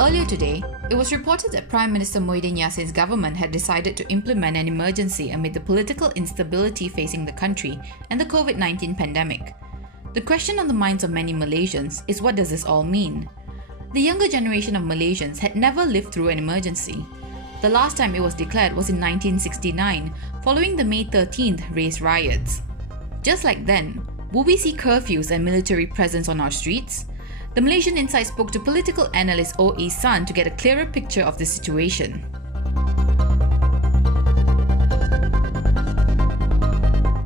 Earlier today, it was reported that Prime Minister Muhyiddin Yassin's government had decided to implement an emergency amid the political instability facing the country and the COVID-19 pandemic. The question on the minds of many Malaysians is, what does this all mean? The younger generation of Malaysians had never lived through an emergency. The last time it was declared was in 1969, following the May 13th race riots. Just like then, will we see curfews and military presence on our streets? The Malaysian Insight spoke to political analyst O.E. San to get a clearer picture of the situation.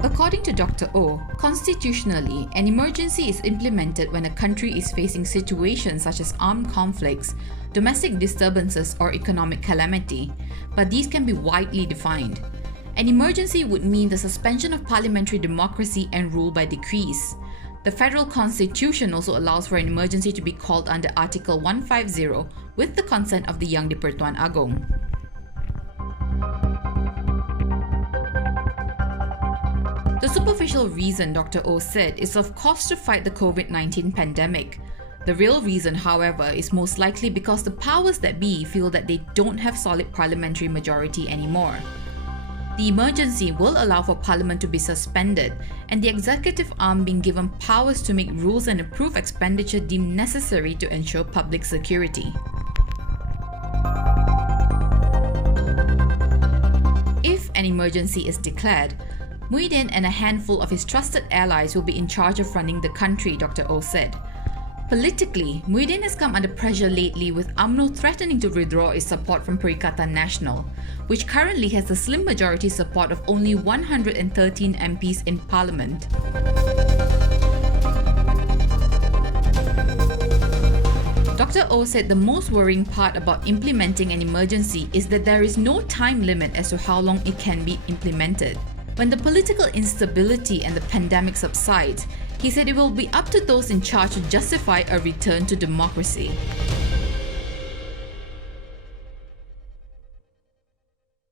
According to Dr. O, constitutionally, an emergency is implemented when a country is facing situations such as armed conflicts, domestic disturbances, or economic calamity, but these can be widely defined. An emergency would mean the suspension of parliamentary democracy and rule by decrees. The Federal Constitution also allows for an emergency to be called under Article 150 with the consent of the Yang di-Pertuan Agong. The superficial reason, Dr. O said, is of course to fight the COVID-19 pandemic. The real reason, however, is most likely because the powers that be feel that they don't have solid parliamentary majority anymore. The emergency will allow for Parliament to be suspended and the executive arm being given powers to make rules and approve expenditure deemed necessary to ensure public security. If an emergency is declared, Muhyiddin and a handful of his trusted allies will be in charge of running the country, Dr. O said. Politically, Muhyiddin has come under pressure lately, with UMNO threatening to withdraw its support from Perikatan Nasional, which currently has a slim majority support of only 113 MPs in Parliament. Dr. O said the most worrying part about implementing an emergency is that there is no time limit as to how long it can be implemented. When the political instability and the pandemic subsides, he said it will be up to those in charge to justify a return to democracy.